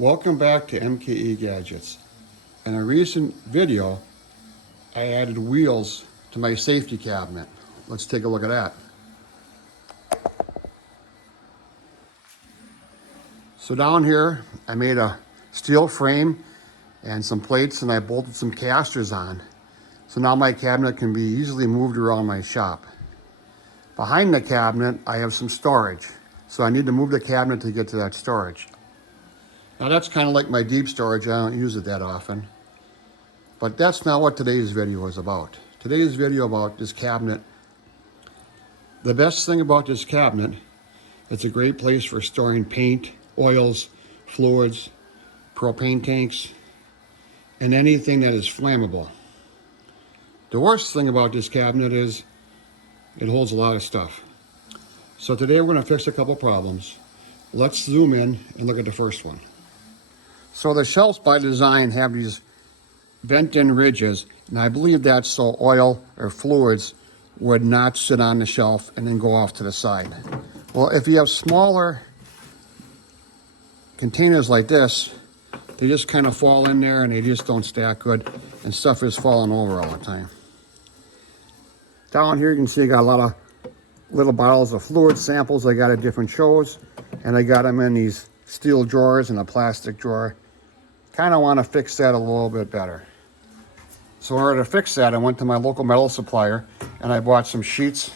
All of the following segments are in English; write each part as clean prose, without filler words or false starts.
Welcome back to MKE Gadgets. In a recent video, I added wheels to my safety cabinet. Let's take a look at that. So down here, I made a steel frame and some plates, and I bolted some casters on. So now my cabinet can be easily moved around my shop. Behind the cabinet, I have some storage. So I need to move the cabinet to get to that storage. Now that's kind of like my deep storage. I don't use it that often. But that's not what today's video is about. Today's video about this cabinet. The best thing about this cabinet, it's a great place for storing paint, oils, fluids, propane tanks, and anything that is flammable. The worst thing about this cabinet is it holds a lot of stuff. So today we're going to fix a couple problems. Let's zoom in and look at the first one. So the shelves by design have these bent-in ridges, and I believe that's so oil or fluids would not sit on the shelf and then go off to the side. Well, if you have smaller containers like this, they just kind of fall in there and they just don't stack good, and stuff is falling over all the time. Down here you can see I got a lot of little bottles of fluid samples I got at different shows, and I got them in these steel drawers and a plastic drawer. Kind of want to fix that a little bit better. So in order to fix that, I went to my local metal supplier and I bought some sheets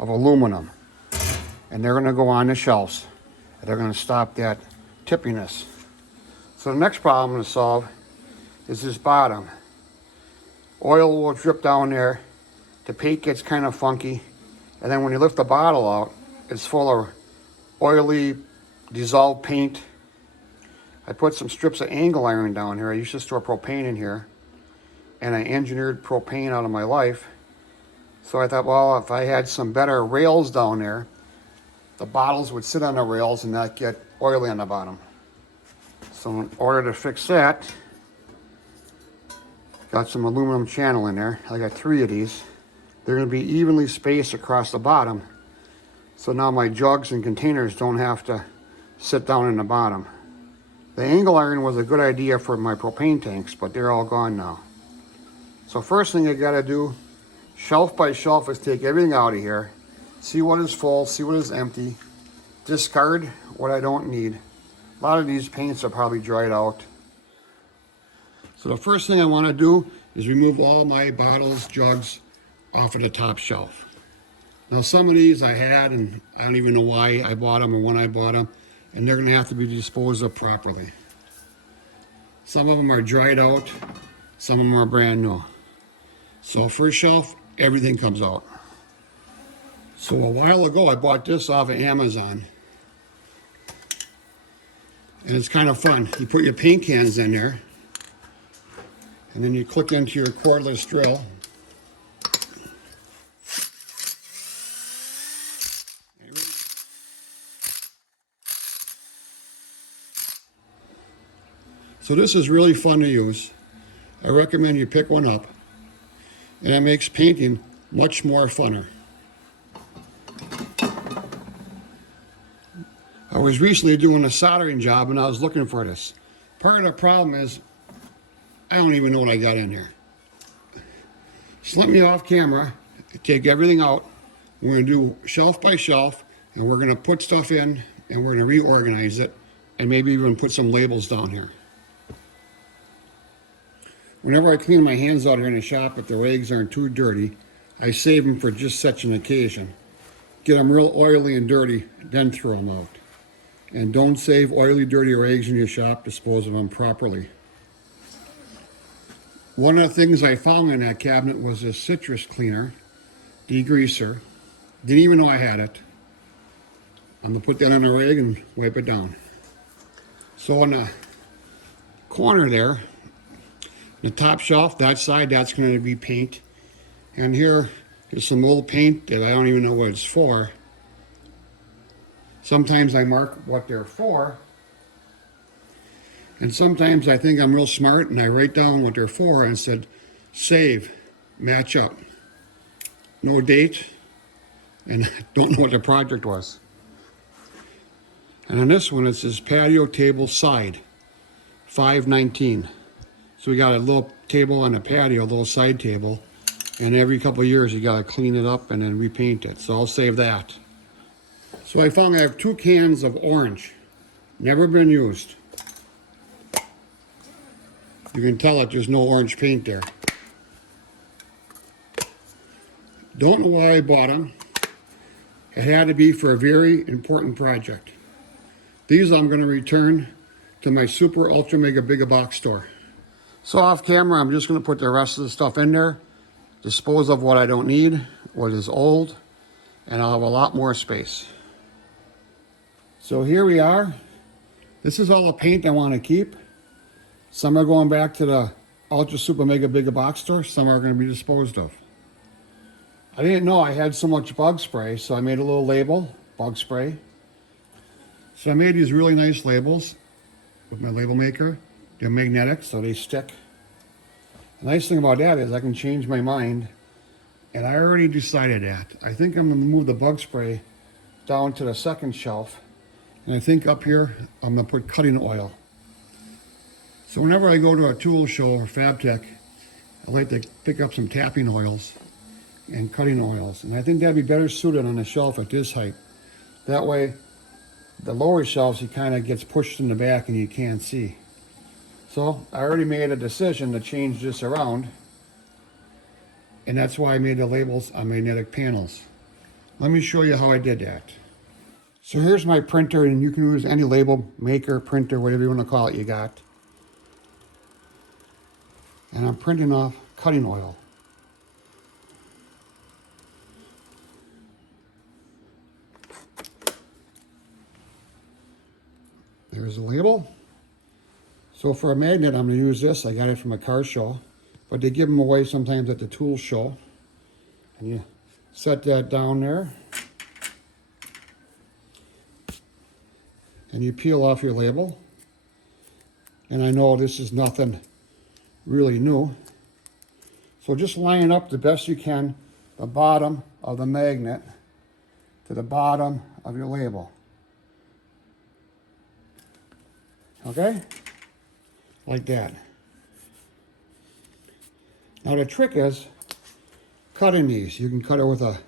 of aluminum. And they're going to go on the shelves. And they're going to stop that tippiness. So the next problem to solve is this bottom. Oil will drip down there. The paint gets kind of funky. And then when you lift the bottle out, it's full of oily, dissolved paint. I put some strips of angle iron down here. I used to store propane in here. And I engineered propane out of my life. So I thought, well, if I had some better rails down there, the bottles would sit on the rails and not get oily on the bottom. So in order to fix that, got some aluminum channel in there. I got 3 of these. They're going to be evenly spaced across the bottom. So now my jugs and containers don't have to sit down in the bottom. The angle iron was a good idea for my propane tanks, but they're all gone now. So first thing I gotta do, shelf by shelf, is take everything out of here, see what is full, see what is empty, discard what I don't need. A lot of these paints are probably dried out. So the first thing I wanna do is remove all my bottles, jugs off of the top shelf. Now some of these I had, and I don't even know why I bought them or when I bought them, and they're gonna have to be disposed of properly. Some of them are dried out, some of them are brand new. So first shelf, everything comes out. So a while ago, I bought this off of Amazon. And it's kind of fun. You put your paint cans in there, and then you click into your cordless drill. So this is really fun to use. I recommend you pick one up. And it makes painting much more funner. I was recently doing a soldering job and I was looking for this. Part of the problem is I don't even know what I got in here. Just let me off camera, take everything out. We're going to do shelf by shelf, and we're going to put stuff in, and we're going to reorganize it, and maybe even put some labels down here. Whenever I clean my hands out here in the shop, if the rags aren't too dirty, I save them for just such an occasion. Get them real oily and dirty, then throw them out. And don't save oily, dirty rags in your shop. Dispose of them properly. One of the things I found in that cabinet was this citrus cleaner, degreaser. Didn't even know I had it. I'm going to put that on a rag and wipe it down. So on the corner there, the top shelf, that side, that's going to be paint. And here is some old paint that I don't even know what it's for. Sometimes I mark what they're for. And sometimes I think I'm real smart and I write down what they're for and said, save, match up. No date, and don't know what the project was. And on this one, it says patio table side. $5.19. So we got a little table and a patio, a little side table. And every couple of years you gotta clean it up and then repaint it. So I'll save that. So I found I have 2 cans of orange. Never been used. You can tell that there's no orange paint there. Don't know why I bought them. It had to be for a very important project. These I'm going to return to my super ultra mega big box store. So off camera, I'm just going to put the rest of the stuff in there, dispose of what I don't need, what is old, and I'll have a lot more space. So here we are. This is all the paint I want to keep. Some are going back to the ultra super mega big box store. Some are going to be disposed of. I didn't know I had so much bug spray, so I made a little label, bug spray. So I made these really nice labels with my label maker. They're magnetic, so they stick. The nice thing about that is I can change my mind, and I already decided that. I think I'm going to move the bug spray down to the second shelf, and I think up here I'm going to put cutting oil. So whenever I go to a tool show or Fab Tech, I like to pick up some tapping oils and cutting oils, and I think that'd be better suited on a shelf at this height. That way the lower shelves, he kind of gets pushed in the back and you can't see. So I already made a decision to change this around, and that's why I made the labels on magnetic panels. Let me show you how I did that. So here's my printer, and you can use any label maker, printer, whatever you want to call it you got. And I'm printing off cutting oil. There's a label. So for a magnet, I'm going to use this. I got it from a car show, but they give them away sometimes at the tool show. And you set that down there. And you peel off your label. And I know this is nothing really new. So just line up the best you can the bottom of the magnet to the bottom of your label. Okay? Like that. Now the trick is cutting these. You can cut it with a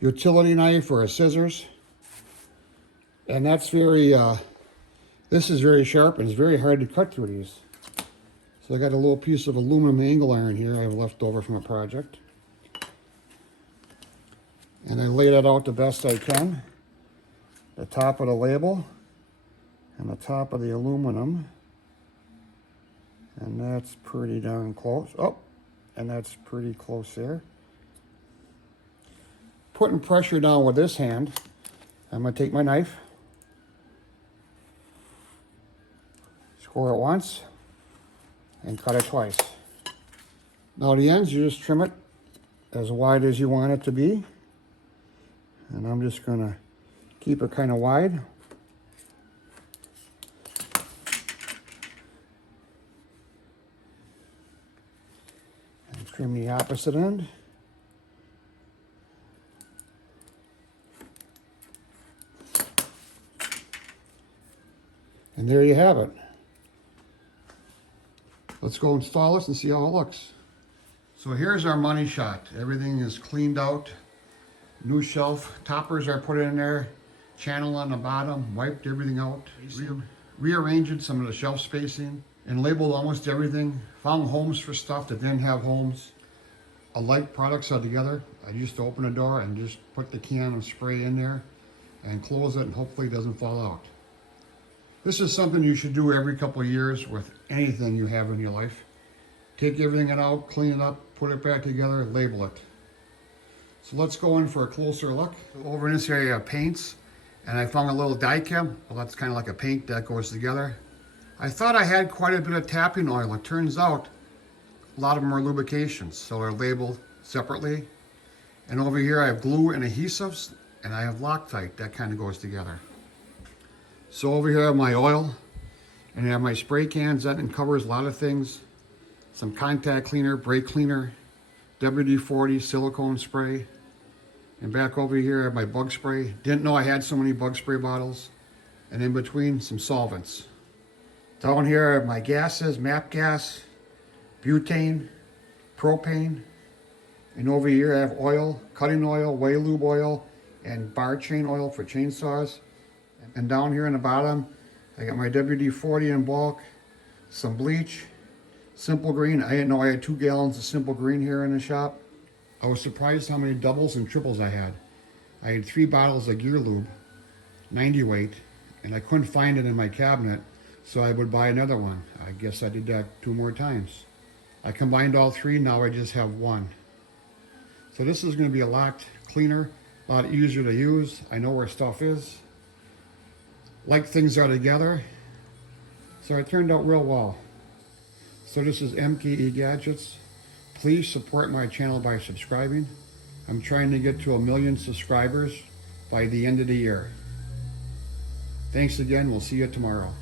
utility knife or a scissors. And that's very, this is very sharp and it's very hard to cut through these. So I got a little piece of aluminum angle iron here I have left over from a project. And I lay that out the best I can. The top of the label and the top of the aluminum. And that's pretty darn close. Oh, and that's pretty close there. Putting pressure down with this hand, I'm going to take my knife, score it once, and cut it twice. Now the ends, you just trim it as wide as you want it to be. And I'm just going to keep it kind of wide. And trim the opposite end. And there you have it. Let's go install this and see how it looks. So here's our money shot. Everything is cleaned out. New shelf toppers are put in there. Channel on the bottom. Wiped everything out. Rearranged some of the shelf spacing. And labeled almost everything. Found homes for stuff that didn't have homes. Alike products are together. I used to open the door and just put the can of spray in there and close it, and hopefully it doesn't fall out. This is something you should do every couple of years with anything you have in your life. Take everything out, clean it up, put it back together, label it. So let's go in for a closer look. Over in this area of paints, and I found a little die chem. Well, that's kind of like a paint that goes together. I thought I had quite a bit of tapping oil. It turns out a lot of them are lubrications, so they're labeled separately. And over here I have glue and adhesives, and I have Loctite. That kind of goes together. So over here I have my oil, and I have my spray cans. That covers a lot of things. Some contact cleaner, brake cleaner, WD-40 silicone spray. And back over here I have my bug spray. Didn't know I had so many bug spray bottles. And in between, some solvents. Down here are my gases, MAP gas, butane, propane, and over here I have oil, cutting oil, way lube oil, and bar chain oil for chainsaws. And down here in the bottom, I got my WD-40 in bulk, some bleach, simple green. I didn't know I had 2 gallons of simple green here in the shop. I was surprised how many doubles and triples I had. I had 3 bottles of gear lube, 90 weight, and I couldn't find it in my cabinet, so I would buy another one. I guess I did that 2 more times. I combined all 3, now I just have 1. So this is going to be a lot cleaner, a lot easier to use. I know where stuff is. Like things are together. So it turned out real well. So this is MKE Gadgets. Please support my channel by subscribing. I'm trying to get to 1 million subscribers by the end of the year. Thanks again. We'll see you tomorrow.